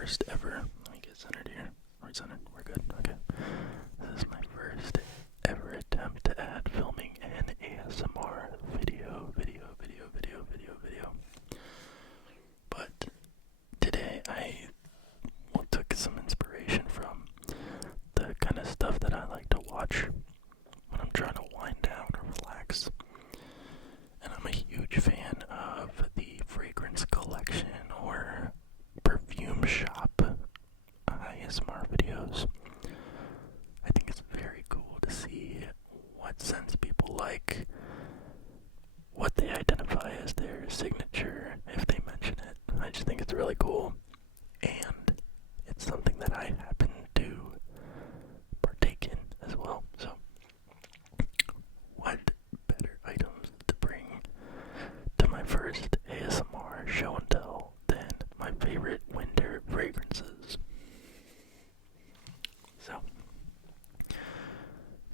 first ever. Let me get centered here. We're centered. We're good. Okay. This is my first ever attempt at filming an ASMR video. But today I took some inspiration from the kind of stuff that I like to watch when I'm trying to wind down or relax. And I'm a huge fan of the fragrance collection or perfume shop ASMR videos. I think it's very cool to see what scents people like, what they identify as their signature, if they mention it. I just think it's really cool, and it's something that I happen to partake in as well. So, what better items to bring to my first ASMR show and tell than my favorite winter fragrances? So,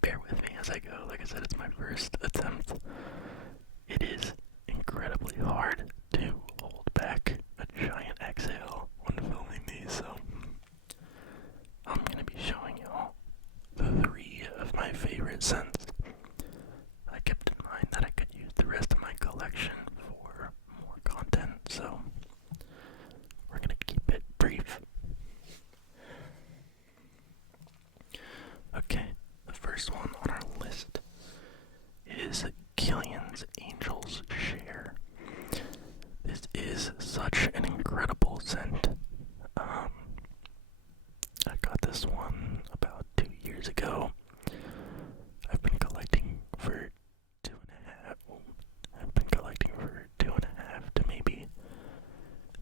bear with me as I go. Like I said, it's my first attempt. It is incredibly hard to hold back a giant exhale when filming these, so I'm going to be showing y'all the 3 of my favorite scents. I kept in mind that I could use the rest of my collection for more content, so we're going to keep it brief. Okay, the first one on our list is Kilian's Angel's Share. This is such an incredible scent. I got this one about 2 years ago. I've been collecting for two and a half to maybe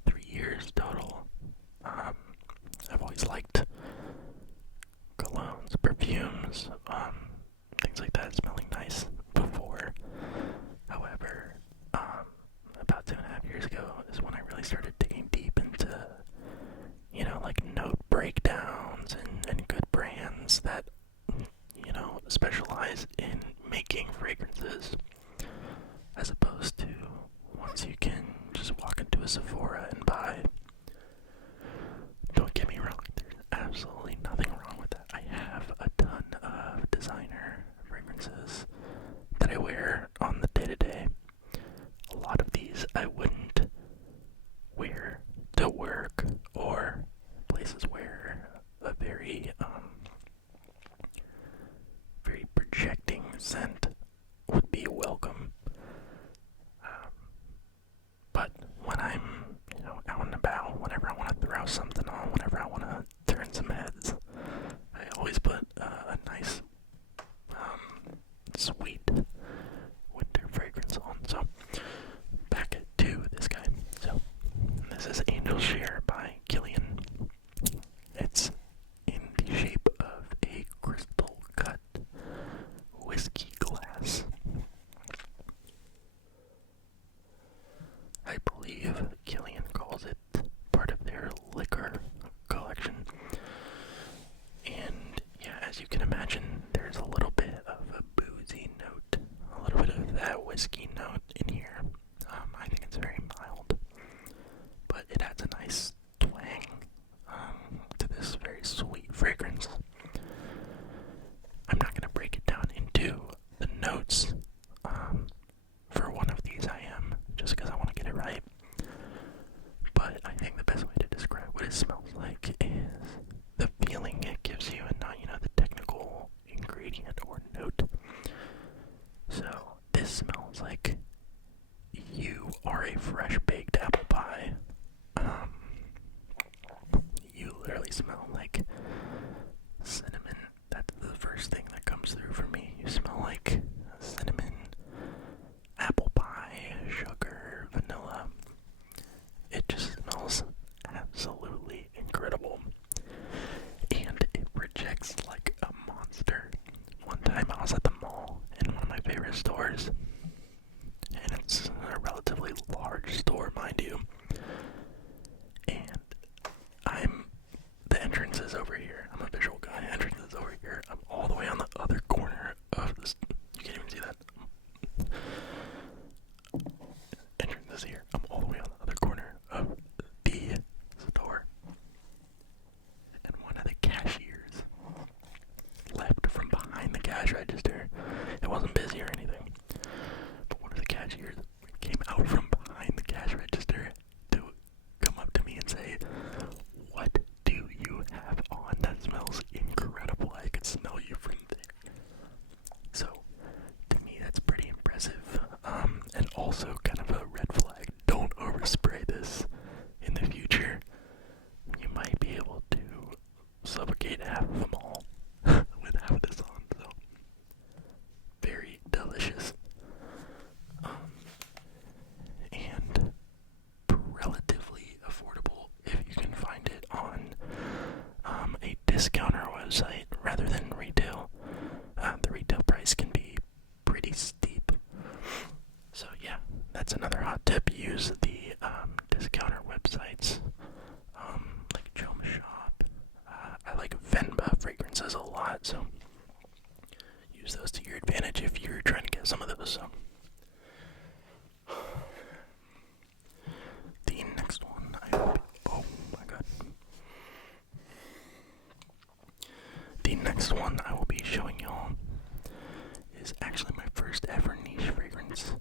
3 years total. I've always liked colognes, perfumes, things like that, smelling nice before. However, about 2.5 years ago is when I really started digging deep into, like note breakdowns and good brands that, specialize in making fragrances, as opposed to ones you can just walk into a Sephora and buy. Don't get me wrong, there's absolutely nothing wrong with that. I have a ton of designer fragrances that I wear on the day-to-day. A lot of these I wouldn't wear to work or places where a very projecting scent would be welcome. But when I'm, out and about, whenever I want to throw something on, whenever I want to turn some heads, I always put a nice, sweet winter fragrance on. So, back to this guy. So, this is Angel's Share by Kilian. It's in the shape of a crystal cut whiskey glass. I believe Kilian calls it part of their liquor collection. And yeah, as you can imagine, there's a little bit of a boozy note, a little bit of that whiskey note in here. I think it's very mild, but it adds a nice twang to this very sweet fragrance. I'm not going to break it down into the notes for one of these I am, just because I want to get it right. But I think the best way to describe what it smells like is the feeling it gives you and not, the technical ingredient or note. So this smells like you are a fresh baked apple pie. You literally smell like cinnamon. That's the first thing that comes through for me. You smell like cinnamon, apple pie, sugar, vanilla. It just smells absolutely incredible. So the next one oh my god. The next one I will be showing y'all is actually my first ever niche fragrance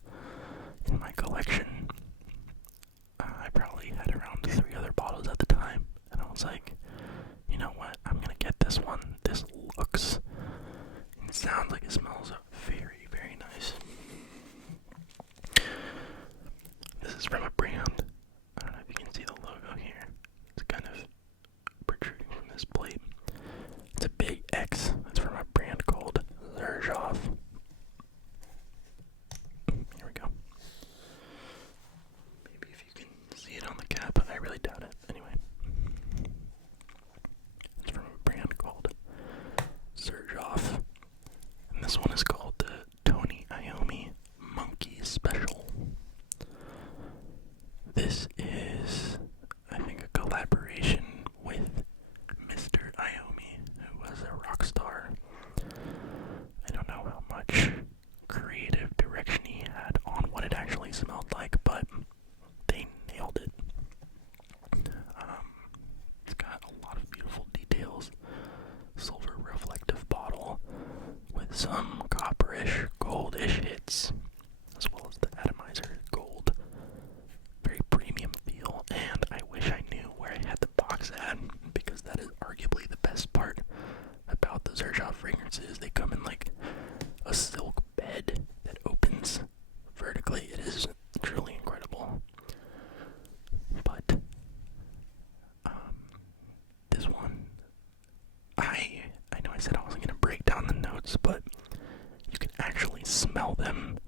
in my collection. I probably had around 3 other bottles at the time, and I was like, you know what, I'm gonna get this one. This looks and sounds like it smells very, very nice. This is from a brand, I don't know if you can see the logo here. It's kind of protruding from this plate. It's a big X. It's from a brand called Xerjoff. Here we go. Maybe if you can see it on the cap, I really doubt it. Anyway, it's from a brand called Xerjoff, and this one is called the Tony Iommi Monkey Special. This is, I think, a collaboration with Mr. Iommi, who was a rock star. I don't know how much creative direction he had on what it actually smelled like, but they nailed it. It's got a lot of beautiful details. Silver reflective bottle with some copperish, goldish hits, as well as the atomizer gold. Very premium feel, and I wish I knew where I had the box at, because that is arguably the best part about the Xerjoff fragrances. They come in like a silk bed that opens vertically. It is truly incredible. But this one, I know I said I wasn't gonna break down the notes, but you can actually smell them.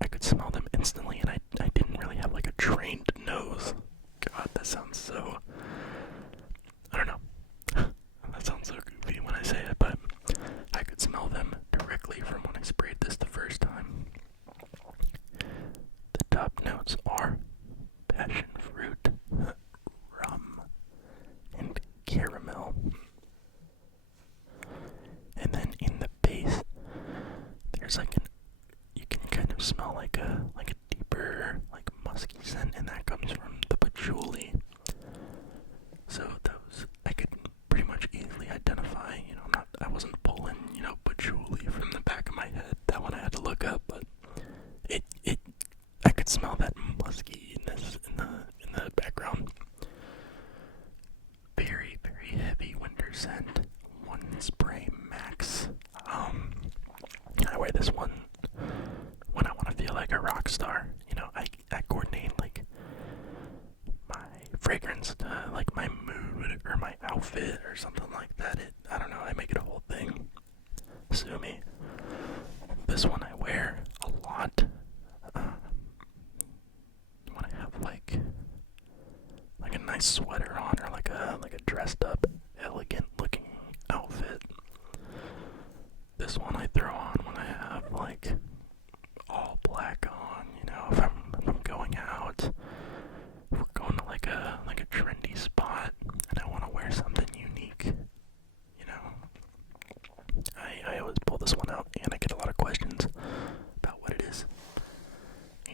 I could smell them instantly, and I didn't really have like a trained nose. God, that sounds so, I don't know. That sounds so goofy when I say it, but I could smell them directly from when I sprayed this the first time. The top notes are passion fruit, rum, and caramel. And then in the base, there's like you can kind of smell like a deeper, like musky scent, and that comes from the patchouli. So those I could pretty much easily identify. You know, I wasn't pulling, patchouli from the back of my head. That one I had to look up, but I could smell that muskiness in the background. Very, very heavy winter scent. One spray max. I wear this one when I want to feel like a rock star. I coordinate like my fragrance to like my mood or my outfit or something like that. I don't know, I make it a whole thing. Sue me. This one I wear a lot when I have like a nice sweater on, or like a dressed up, elegant looking outfit. This one I throw on when I have like all black on, if I'm going out, if we're going to like a trendy spot and I want to wear something unique, I always pull this one out, and I get a lot of questions about what it is.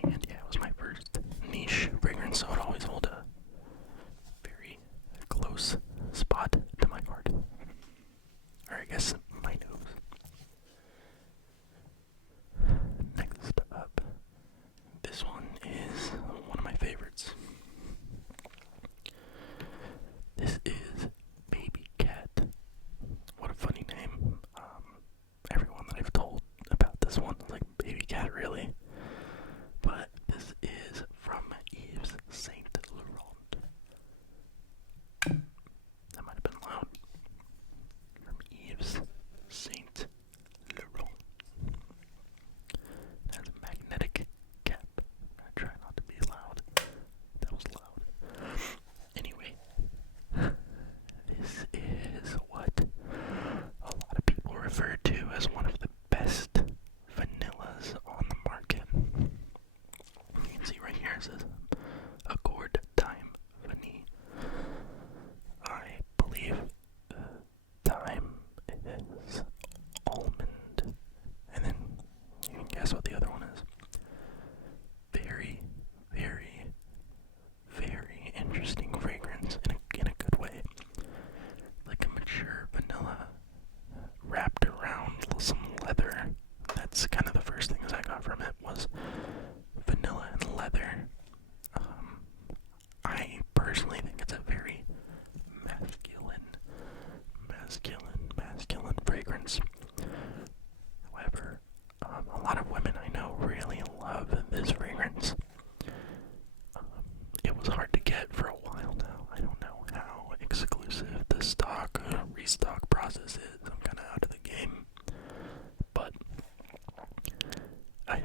And yeah, it was my first niche fragrance, so it always hold a very close spot masculine fragrance. However, a lot of women I know really love this fragrance. It was hard to get for a while now. I don't know how exclusive the stock restock process is. I'm kind of out of the game, but I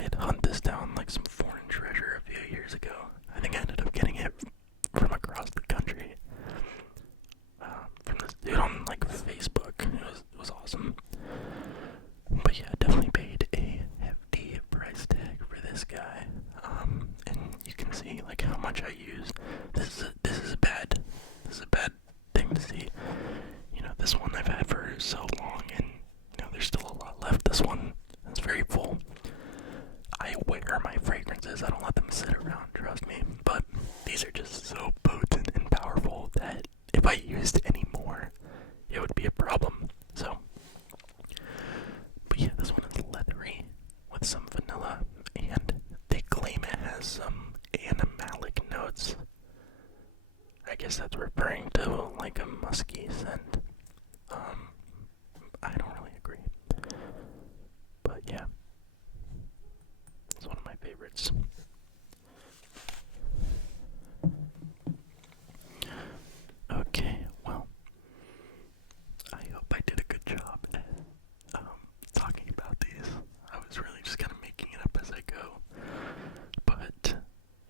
had hunt this down like some foreign treasure a few years ago. I think I ended up getting it from across the country, from this dude on like Facebook. It was awesome. But yeah, definitely paid a hefty price tag for this guy. And you can see like how much I use. This is a bad thing to see. You know, this one I've had for so long, and you know there's still a lot left. This one is very full. I wear my fragrances. I don't let them sit around, trust me. But these are just so potent and powerful that if I used any more, it would be a problem. So, but yeah, this one is leathery with some vanilla, and they claim it has some animalic notes. I guess that's referring to like a musky scent. I don't really agree. But yeah, it's one of my favorites. Okay, well, I hope I did a good job at talking about these. I was really just kind of making it up as I go. But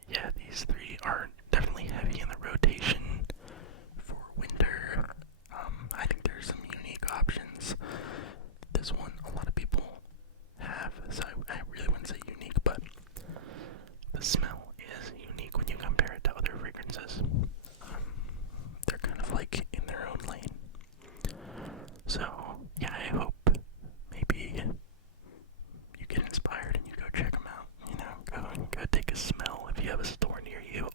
yeah, these three are definitely heavy in the rotation for winter. I think there's some unique options. This one a lot of people have, so I really wouldn't say unique, but the smell is unique when you compare it to other fragrances. They're kind of like in their own lane. So yeah, I hope maybe you get inspired and you go check them out. You know, go take a smell if you have a store near you,